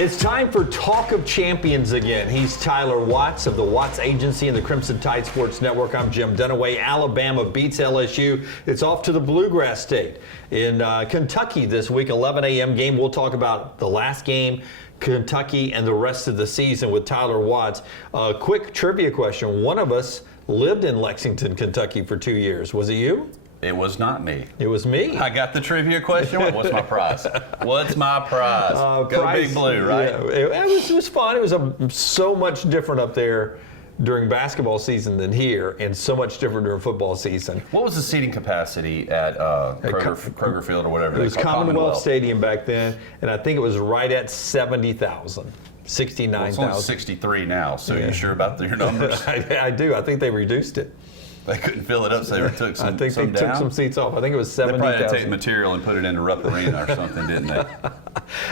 It's time for Talk of Champions again. He's Tyler Watts of the Watts Agency and the Crimson Tide Sports Network. I'm Jim Dunaway. Alabama beats LSU. It's off to the Bluegrass State in Kentucky this week, 11 a.m. game. We'll talk about the last game, Kentucky, and the rest of the season with Tyler Watts. Quick trivia question. One of us lived in Lexington, Kentucky for 2 years. Was it you? It was not me. It was me. I got the trivia question. What's my prize? What's my prize? Go Big Blue, right? Yeah, it was fun. It was so much different up there during basketball season than here, and so much different during football season. What was the seating capacity at Kroger Field or whatever? It was Commonwealth Stadium back then, and I think it was right at 70,000. 69,000. Well, it's only 63 now, so you sure about your numbers? I do. I think they reduced it. They couldn't fill it up, so they took some I think they down. took some seats off. I think it was 70,000. They probably had to take material and put it into Rupp Arena or something, didn't they?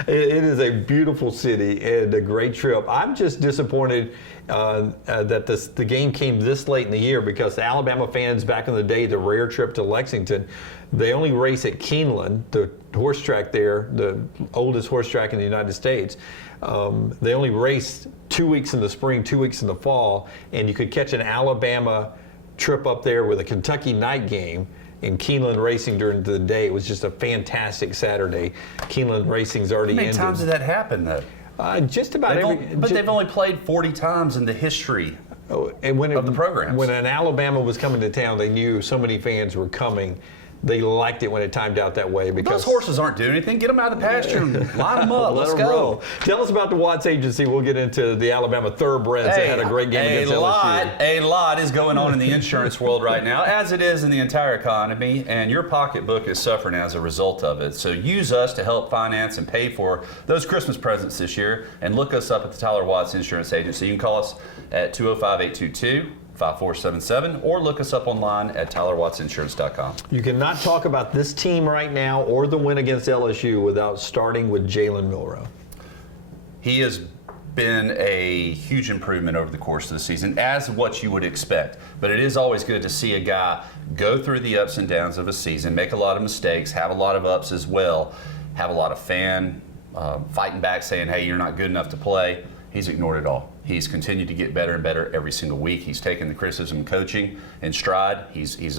It is a beautiful city and a great trip. I'm just disappointed that the game came this late in the year, because the Alabama fans back in the day, the rare trip to Lexington, they only race at Keeneland, the horse track there, the oldest horse track in the United States. They only raced 2 weeks in the spring, 2 weeks in the fall, and you could catch an Alabama trip up there with a Kentucky night game in Keeneland racing during the day. It was just a fantastic Saturday. Keeneland racing's already ended. How many times did that happen, though? Just about they've only played 40 times in the history of the programs. When an Alabama was coming to town, they knew so many fans were coming. They liked it when it timed out that way, because those horses aren't doing anything. Get them out of the pasture and line them up. Let's go. Roll. Tell us about the Watts Agency. We'll get into the Alabama Thoroughbreds. They had a great game against LSU. A lot is going on in the insurance world right now, as it is in the entire economy, and your pocketbook is suffering as a result of it. So use us to help finance and pay for those Christmas presents this year, and look us up at the Tyler Watts Insurance Agency. You can call us at 205-822-5477, or look us up online at tylerwattsinsurance.com. You cannot talk about this team right now or the win against LSU without starting with Jalen Milroe. He has been a huge improvement over the course of the season, as what you would expect. But it is always good to see a guy go through the ups and downs of a season, make a lot of mistakes, have a lot of ups as well, have a lot of fan fighting back saying, hey, you're not good enough to play. He's ignored it all. He's continued to get better and better every single week. He's taken the criticism and coaching in stride. He's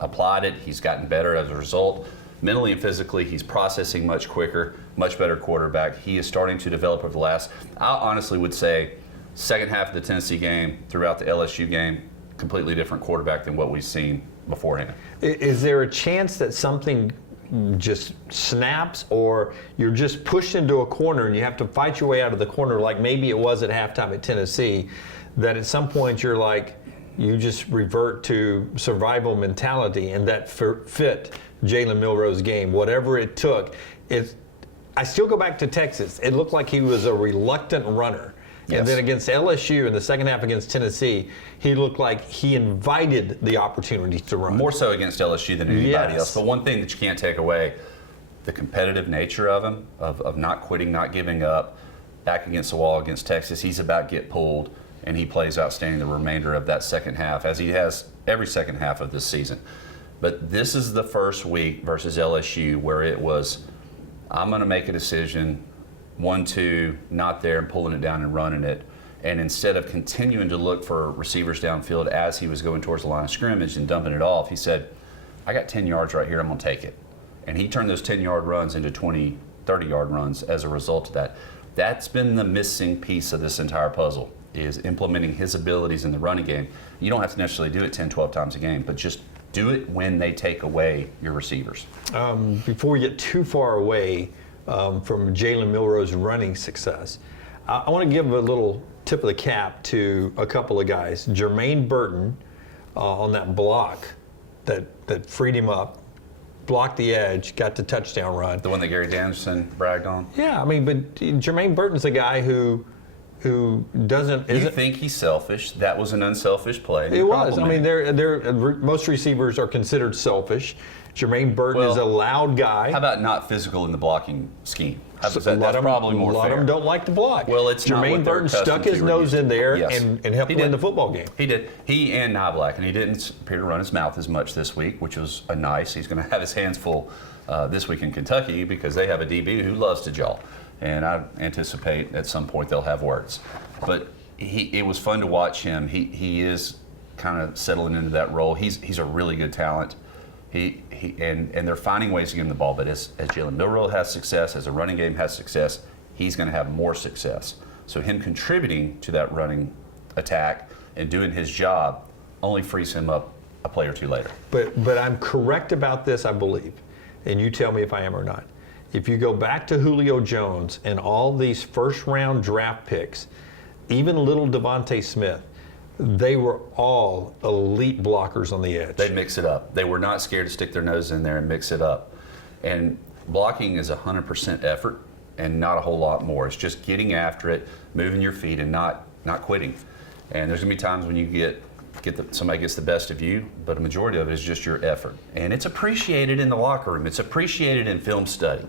applied it. He's gotten better as a result. Mentally and physically, he's processing much quicker, much better quarterback. He is starting to develop over the last, I honestly would say, second half of the Tennessee game throughout the LSU game, completely different quarterback than what we've seen beforehand. Is there a chance that something just snaps, or you're just pushed into a corner and you have to fight your way out of the corner, like maybe it was at halftime at Tennessee, that at some point you're like, you just revert to survival mentality, and that fit Jalen Milroe's game, whatever it took. I still go back to Texas. It looked like he was a reluctant runner. Yes. And then against LSU in the second half against Tennessee, he looked like he invited the opportunity to run. More so against LSU than anybody else. But one thing that you can't take away, the competitive nature of him, of not quitting, not giving up, back against the wall against Texas. He's about to get pulled, and he plays outstanding the remainder of that second half, as he has every second half of this season. But this is the first week versus LSU where it was, I'm going to make a decision, 1-2, not there, and pulling it down and running it. And instead of continuing to look for receivers downfield as he was going towards the line of scrimmage and dumping it off, he said, I got 10 yards right here, I'm going to take it. And he turned those 10-yard runs into 20, 30-yard runs as a result of that. That's been the missing piece of this entire puzzle, is implementing his abilities in the running game. You don't have to necessarily do it 10, 12 times a game, but just do it when they take away your receivers. Before we get too far away from Jalen Milroe's running success, I want to give a little tip of the cap to a couple of guys. Jermaine Burton on that block that freed him up, blocked the edge, got the touchdown run. The one that Gary Danielson bragged on? Yeah, I mean, but Jermaine Burton's a guy who doesn't. You think he's selfish? That was an unselfish play. It was. I mean, most receivers are considered selfish. Jermaine Burton is a loud guy. How about not physical in the blocking scheme? That's probably more fair. A lot of them don't like to block. Well, it's Jermaine Burton stuck his nose in there and helped win the football game. He did. He and Niblack, and he didn't appear to run his mouth as much this week, which was nice. He's going to have his hands full this week in Kentucky because they have a DB who loves to jaw. and I anticipate at some point they'll have words. But it was fun to watch him. He is kind of settling into that role. He's a really good talent. And they're finding ways to give him the ball. But as Jalen Milroe has success, as a running game has success, he's going to have more success. So him contributing to that running attack and doing his job only frees him up a play or two later. But I'm correct about this, I believe, and you tell me if I am or not. If you go back to Julio Jones and all these first-round draft picks, even little Devontae Smith, they were all elite blockers on the edge. They mix it up. They were not scared to stick their nose in there and mix it up. And blocking is 100% effort and not a whole lot more. It's just getting after it, moving your feet, and not quitting. And there's going to be times when you somebody gets the best of you, but a majority of it is just your effort. And it's appreciated in the locker room. It's appreciated in film study.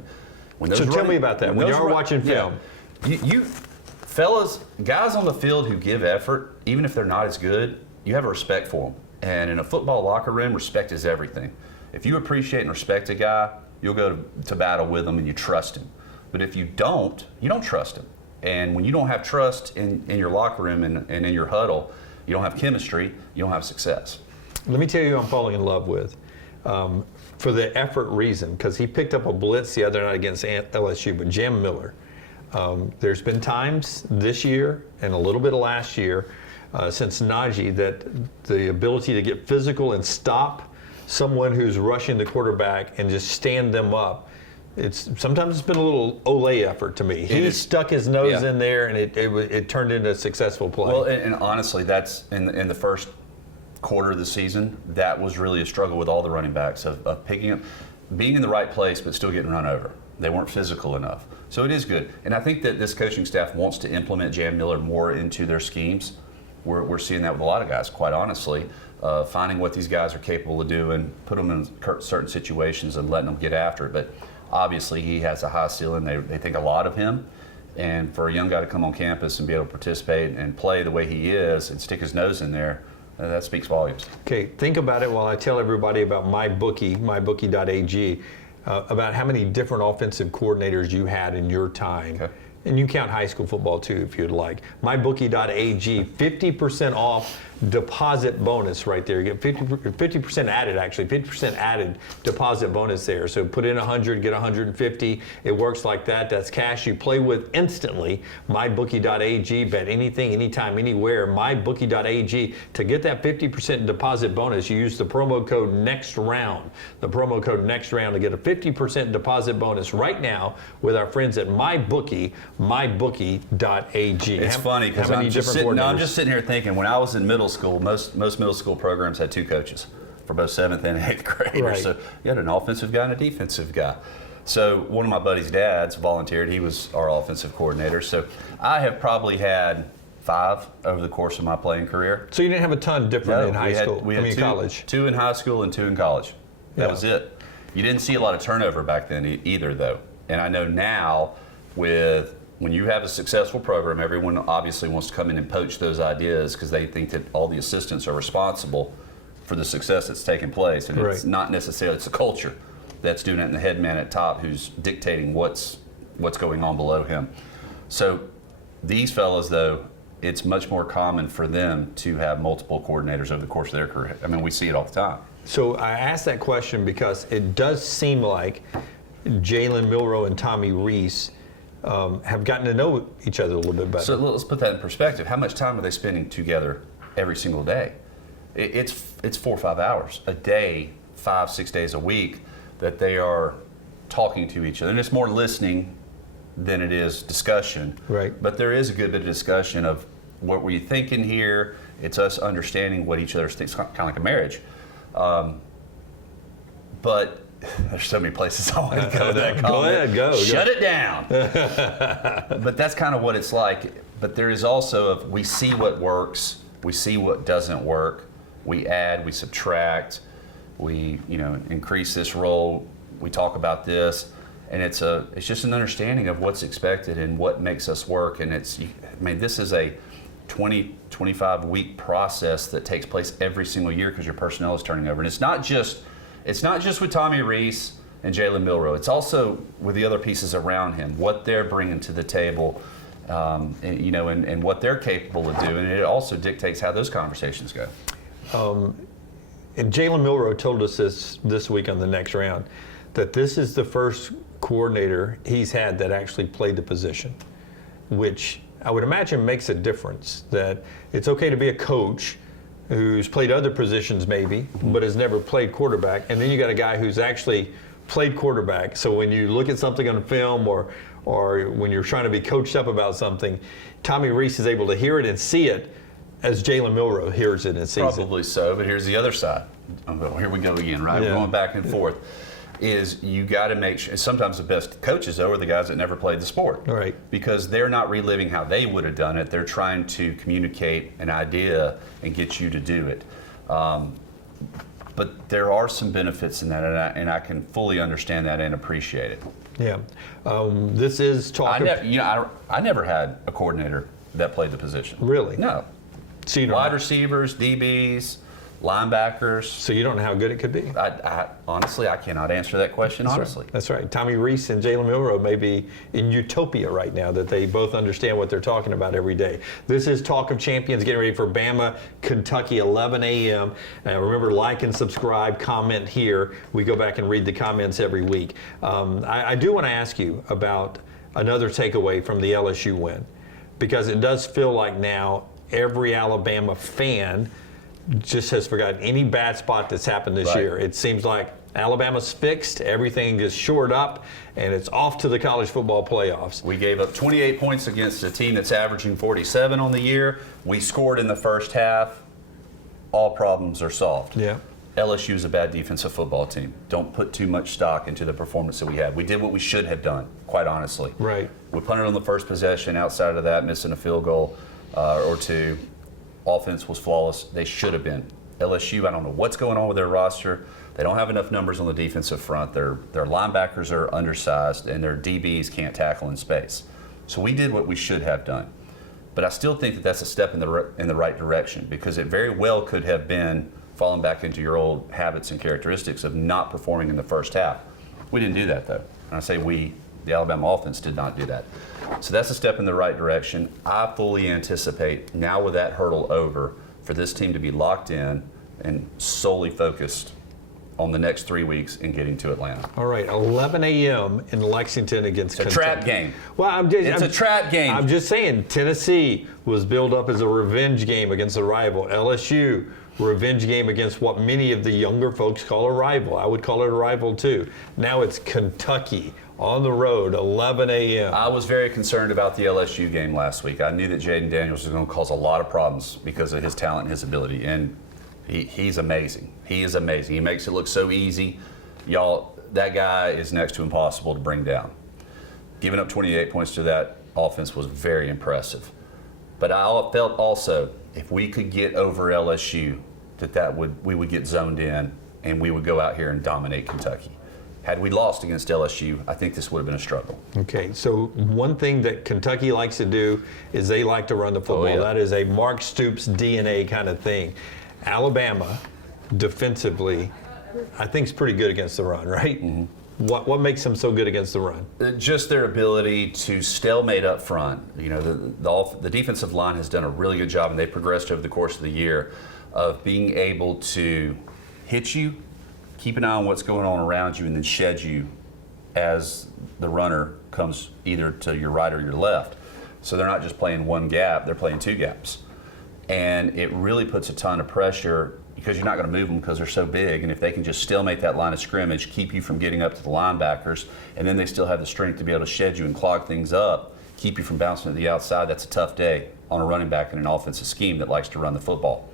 So tell me about that. When you're watching film. Yeah, you fellas, guys on the field who give effort, even if they're not as good, you have a respect for them. And in a football locker room, respect is everything. If you appreciate and respect a guy, you'll go to battle with him and you trust him. But if you don't trust him. And when you don't have trust in your locker room and in your huddle, you don't have chemistry, you don't have success. Let me tell you who I'm falling in love with for the effort reason, because he picked up a blitz the other night against LSU, but Jam Miller. There's been times this year and a little bit of last year since Najee that the ability to get physical and stop someone who's rushing the quarterback and just stand them up. Sometimes it's been a little Olay effort to me. He stuck his nose in there, and it turned into a successful play. Well, and honestly, that's in the first quarter of the season, that was really a struggle with all the running backs of picking up, being in the right place, but still getting run over. They weren't physical enough. So it is good. And I think that this coaching staff wants to implement Jam Miller more into their schemes. We're seeing that with a lot of guys, quite honestly, finding what these guys are capable of doing, put them in certain situations and letting them get after it. But obviously, he has a high ceiling. They think a lot of him. And for a young guy to come on campus and be able to participate and play the way he is and stick his nose in there, that speaks volumes. Okay, think about it while I tell everybody about mybookie.ag, about how many different offensive coordinators you had in your time. Okay. And you count high school football too, if you'd like. MyBookie.ag, 50% off deposit bonus right there. You get 50% added, actually, 50% added deposit bonus there. So put in 100, get 150. It works like that. That's cash you play with instantly. MyBookie.ag, bet anything, anytime, anywhere. MyBookie.ag. To get that 50% deposit bonus, you use the promo code NEXTROUND. The promo code NEXTROUND to get a 50% deposit bonus right now with our friends at MyBookie. MyBookie.ag. It's funny because I'm just sitting here thinking, when I was in middle school, most middle school programs had two coaches for both 7th and 8th graders. Right. So you had an offensive guy and a defensive guy. So one of my buddy's dads volunteered. He was our offensive coordinator. So I have probably had 5 over the course of my playing career. So you didn't have a ton different in high school? We had college? 2 in high school and 2 in college. That was it. You didn't see a lot of turnover back then either, though. And I know now when you have a successful program, everyone obviously wants to come in and poach those ideas because they think that all the assistants are responsible for the success that's taking place. And it's not necessarily, it's a culture that's doing it, and the head man at top who's dictating what's going on below him. So these fellas, though, it's much more common for them to have multiple coordinators over the course of their career. I mean, we see it all the time. So I asked that question because it does seem like Jalen Milroe and Tommy Rees have gotten to know each other a little bit better. So let's put that in perspective. How much time are they spending together every single day? It's 4 or 5 hours a day, 5-6 days a week that they are talking to each other. And it's more listening than it is discussion. Right. But there is a good bit of discussion of what were you thinking here? It's us understanding what each other thinks, kind of like a marriage. But there's so many places I want to go with that comment. Go ahead, go. Shut it down. But that's kind of what it's like. But there is also we see what works, we see what doesn't work, we add, we subtract, we increase this role, we talk about this, and it's just an understanding of what's expected and what makes us work. And this is a 20-25 week process that takes place every single year because your personnel is turning over, and it's not just with Tommy Rees and Jalen Milroe. It's also with the other pieces around him, what they're bringing to the table, and what they're capable of doing. And it also dictates how those conversations go. And Jalen Milroe told us this week on the next round that this is the first coordinator he's had that actually played the position, which I would imagine makes a difference. That it's okay to be a coach who's played other positions maybe, but has never played quarterback, and then you got a guy who's actually played quarterback. So when you look at something on film or when you're trying to be coached up about something, Tommy Rees is able to hear it and see it as Jalen Milroe hears it and sees it. Probably so, but here's the other side. Here we go again, right? Yeah. We're going back and forth. Is you got to make sure, sometimes the best coaches, though, are the guys that never played the sport. Right. Because they're not reliving how they would have done it. They're trying to communicate an idea and get you to do it. But there are some benefits in that, and I can fully understand that and appreciate it. Yeah. This is talk. I never had a coordinator that played the position. Really? No. So you don't Wide know. receivers, DBs, linebackers. So you don't know how good it could be. Honestly, I cannot answer that question, honestly. That's right. Tommy Rees and Jalen Milroe may be in utopia right now, that they both understand what they're talking about every day. This is Talk of Champions, getting ready for Bama, Kentucky, 11 a.m. Remember, like and subscribe, comment here. We go back and read the comments every week. I do want to ask you about another takeaway from the LSU win, because it does feel like now every Alabama fan just has forgotten any bad spot that's happened this year. It seems like Alabama's fixed, everything is shored up, and it's off to the college football playoffs. We gave up 28 points against a team that's averaging 47 on the year. We scored in the first half. All problems are solved. Yeah. LSU is a bad defensive football team. Don't put too much stock into the performance that we had. We did what we should have done, quite honestly. Right. We punted on the first possession. Outside of that, missing a field goal or two. Offense was flawless. They should have been. LSU, I don't know what's going on with their roster. They don't have enough numbers on the defensive front. Their linebackers are undersized, and their DBs can't tackle in space. So we did what we should have done. But I still think that that's a step in the right direction, because it very well could have been falling back into your old habits and characteristics of not performing in the first half. We didn't do that, though. And I say we, the Alabama offense, did not do that. So that's a step in the right direction. I fully anticipate, now with that hurdle over, for this team to be locked in and solely focused on the next 3 weeks in getting to Atlanta. All right, 11 a.m. in Lexington against Kentucky. It's a trap game. Well, It's a trap game. I'm just saying, Tennessee was billed up as a revenge game against a rival. LSU, revenge game against what many of the younger folks call a rival. I would call it a rival too. Now it's Kentucky on the road, 11 a.m. I was very concerned about the LSU game last week. I knew that Jaden Daniels was going to cause a lot of problems because of his talent and his ability, and he's amazing. He is amazing. He makes it look so easy. Y'all, that guy is next to impossible to bring down. Giving up 28 points to that offense was very impressive. But I felt also, if we could get over LSU, we would get zoned in and we would go out here and dominate Kentucky. Had we lost against LSU, I think this would have been a struggle. Okay, so one thing that Kentucky likes to do is they like to run the football. yeah. That is a Mark Stoops DNA kind of thing. Alabama, defensively, I think is pretty good against the run, right? Mm-hmm. What makes them so good against the run? Just their ability to stalemate up front. You know, the defensive line has done a really good job, and they progressed over the course of the year of being able to hit you, keep an eye on what's going on around you, and then shed you as the runner comes either to your right or your left. So they're not just playing one gap, they're playing two gaps. And it really puts a ton of pressure, because you're not going to move them because they're so big. And if they can just stalemate that line of scrimmage, keep you from getting up to the linebackers, and then they still have the strength to be able to shed you and clog things up, keep you from bouncing to the outside, that's a tough day on a running back in an offensive scheme that likes to run the football.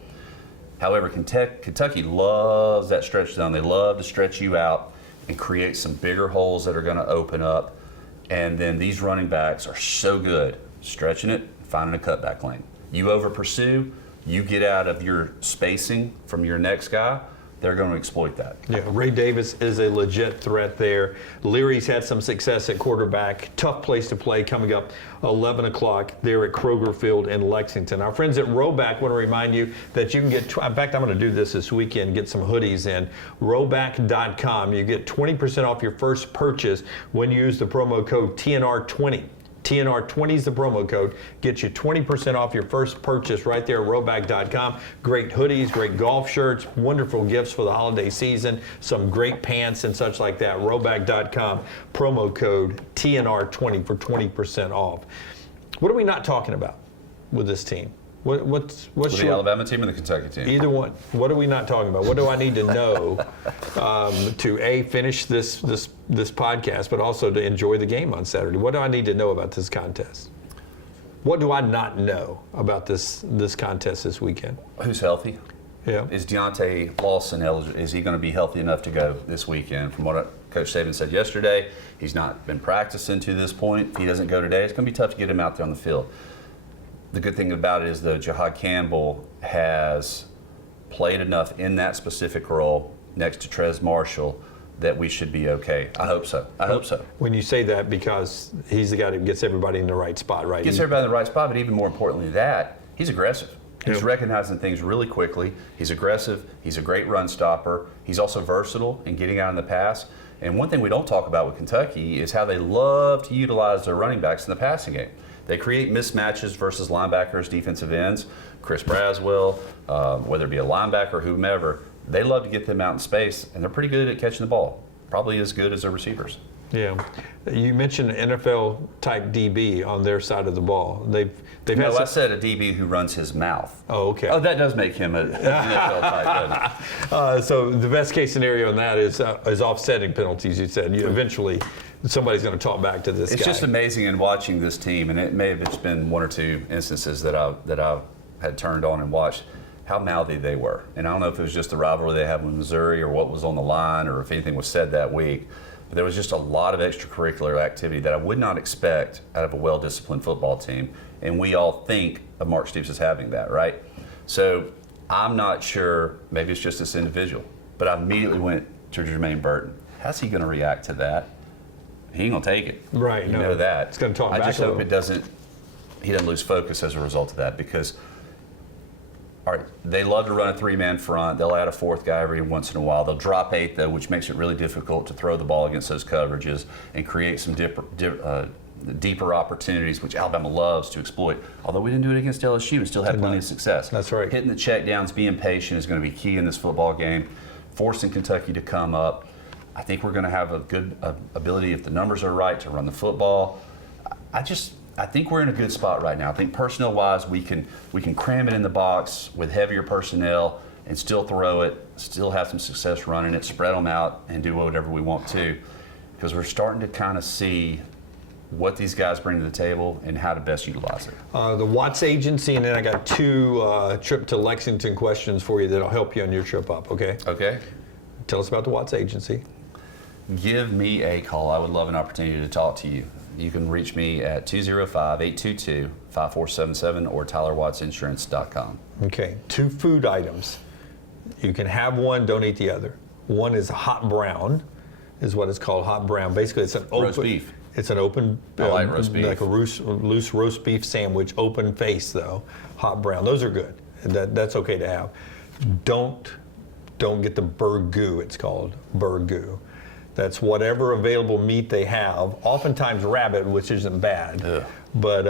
However, Kentucky loves that stretch zone. They love to stretch you out and create some bigger holes that are going to open up. And then these running backs are so good stretching it, finding a cutback lane. You over pursue, you get out of your spacing from your next guy, they're going to exploit that. Yeah, Ray Davis is a legit threat there. Leary's had some success at quarterback. Tough place to play coming up 11 o'clock there at Kroger Field in Lexington. Our friends at Roback want to remind you that you can get, in fact, I'm going to do this weekend, get some hoodies in. Roback.com. You get 20% off your first purchase when you use the promo code TNR20. TNR20 is the promo code. Get you 20% off your first purchase right there at Roback.com. Great hoodies, great golf shirts, wonderful gifts for the holiday season, some great pants and such like that. Roback.com, promo code TNR20 for 20% off. What are we not talking about with this team? What's With the Alabama team and the Kentucky team? Either one. What are we not talking about? What do I need to know to A, finish this podcast, but also to enjoy the game on Saturday? What do I need to know about this contest? What do I not know about this contest this weekend? Who's healthy? Yeah. Is Deontay Lawson eligible? Is he going to be healthy enough to go this weekend? From what Coach Saban said yesterday, he's not been practicing to this point. If he doesn't go today, it's going to be tough to get him out there on the field. The good thing about it is that Jahad Campbell has played enough in that specific role next to Trez Marshall that we should be okay. I hope so. I hope so. When you say that, because he's the guy that gets everybody in the right spot, right? Gets everybody in the right spot, but even more importantly than that, he's aggressive. He's recognizing things really quickly. He's aggressive. He's a great run stopper. He's also versatile in getting out in the pass. And one thing we don't talk about with Kentucky is how they love to utilize their running backs in the passing game. They create mismatches versus linebackers, defensive ends. Chris Braswell, whether it be a linebacker or whomever, they love to get them out in space, and they're pretty good at catching the ball. Probably as good as their receivers. Yeah. You mentioned NFL type DB on their side of the ball. They've No, had I said a DB who runs his mouth. Oh, okay. Oh, that does make him an NFL type, doesn't it? So the best case scenario in that is offsetting penalties. You said eventually somebody's going to talk back to this guy. It's just amazing in watching this team, and it may have just been one or two instances that I had turned on and watched, how mouthy they were. And I don't know if it was just the rivalry they have with Missouri or what was on the line or if anything was said that week. But there was just a lot of extracurricular activity that I would not expect out of a well-disciplined football team. And we all think of Mark Stoops as having that, right? So I'm not sure, maybe it's just this individual, but I immediately went to Jermaine Burton. How's he going to react to that? He ain't going to take it. Right. You know that. It's going to talk I back just a hope little. he doesn't lose focus as a result of that, because all right, they love to run a three-man front. They'll add a fourth guy every once in a while. They'll drop 8, though, which makes it really difficult to throw the ball against those coverages and create some deeper opportunities, which Alabama loves to exploit. Although we didn't do it against LSU and still had plenty of success. That's right. Hitting the check downs, being patient is going to be key in this football game. Forcing Kentucky to come up. I think we're going to have a good ability, if the numbers are right, to run the football. I think we're in a good spot right now. I think personnel-wise, we can cram it in the box with heavier personnel and still throw it, still have some success running it, spread them out, and do whatever we want to, because we're starting to kind of see what these guys bring to the table and how to best utilize it. The Watts Agency, and then I got 2 trip to Lexington questions for you that'll help you on your trip up, okay? Okay. Tell us about the Watts Agency. Give me a call. I would love an opportunity to talk to you. You can reach me at 205-822-5477 or TylerWattsInsurance.com. Okay, 2 food items. You can have one, don't eat the other. One is hot brown, is what it's called, hot brown. Basically, it's an open Roast beef. It's an open, I like roast beef. like a loose roast beef sandwich, open face though, hot brown. Those are good. That's okay to have. Don't get the burgoo. It's called burgoo. That's whatever available meat they have. Oftentimes rabbit, which isn't bad, but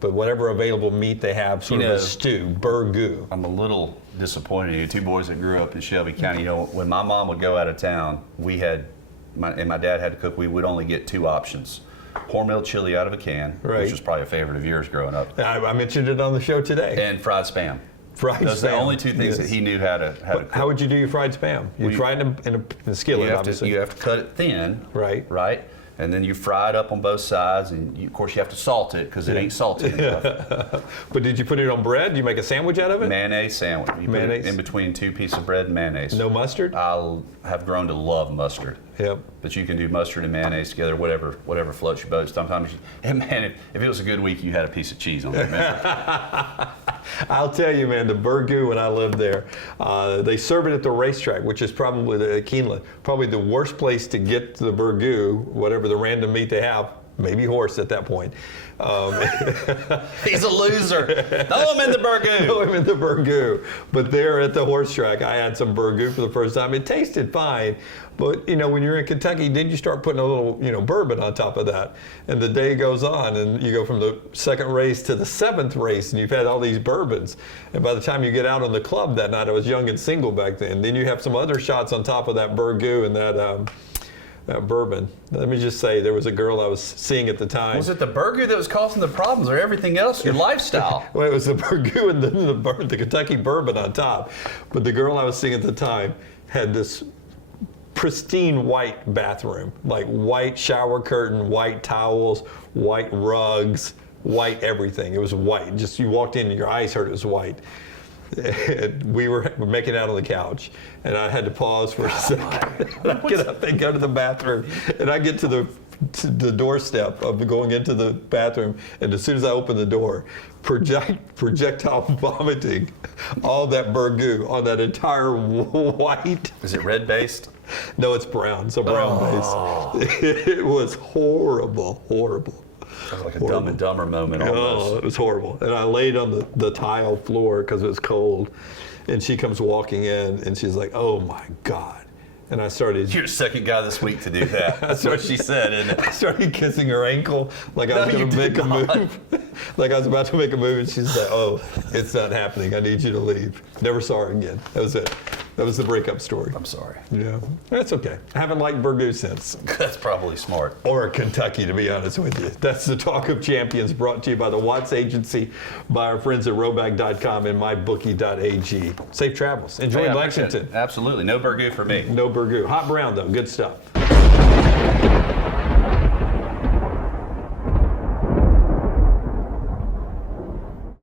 whatever available meat they have, sort of a stew, burgoo. I'm a little disappointed in you. 2 boys that grew up in Shelby County. You know, when my mom would go out of town, and my dad had to cook, we would only get 2 options. Hormel chili out of a can, which was probably a favorite of yours growing up. I mentioned it on the show today. And fried Spam. Those are the only 2 things that he knew how to cook. How would you do your fried Spam? You fry it in a skillet, obviously. You have to cut it thin. Right. Right? And then you fry it up on both sides, and of course you have to salt it because it ain't salty enough. But did you put it on bread? Did you make a sandwich out of it? Mayonnaise sandwich. You put it in between 2 pieces of bread and mayonnaise. No mustard? I have grown to love mustard. Yep. But you can do mustard and mayonnaise together, whatever floats your boat. Sometimes, and man, if it was a good week, you had a piece of cheese on it. Remember? I'll tell you, man, the burgoo when I lived there, they serve it at the racetrack, which is probably Keeneland, probably the worst place to get the burgoo, whatever the random meat they have. Maybe horse at that point. He's a loser. Throw him in the burgoo. Throw him in the burgoo. But there at the horse track, I had some burgoo for the first time. It tasted fine, but when you're in Kentucky, then you start putting a little bourbon on top of that, and the day goes on, and you go from the second race to the seventh race, and you've had all these bourbons, and by the time you get out on the club that night, I was young and single back then you have some other shots on top of that burgoo and that bourbon. Let me just say, there was a girl I was seeing at the time. Was it the burgoo that was causing the problems, or everything else? Your lifestyle? Well, it was the burgoo and the Kentucky bourbon on top. But the girl I was seeing at the time had this pristine white bathroom, like white shower curtain, white towels, white rugs, white everything. It was white. Just you walked in and your eyes hurt. It was white. And we were making out on the couch, and I had to pause for a second. I get up and go to the bathroom, and I get to the doorstep of going into the bathroom, and as soon as I open the door, projectile vomiting all that burgoo on that entire white. Is it red based? No, it's brown. So brown base. It was horrible. It was like a Dumb and Dumber moment almost. Oh, it was horrible. And I laid on the tile floor because it was cold. And she comes walking in, and she's like, "Oh my God." And I started. You're the second guy this week to do that. That's what she said, isn't it? I started kissing her ankle like I was going to make a move. Like I was about to make a move, and she's like, "Oh, it's not happening. I need you to leave." Never saw her again. That was it. That was the breakup story. I'm sorry. Yeah, that's okay. I haven't liked burgoo since. That's probably smart. Or Kentucky, to be honest with you. That's the Talk of Champions, brought to you by the Watts Agency, by our friends at Rowback.com and MyBookie.ag. Safe travels. Enjoy Hey, Lexington. Absolutely. No burgoo for me. No burgoo. Hot brown, though. Good stuff.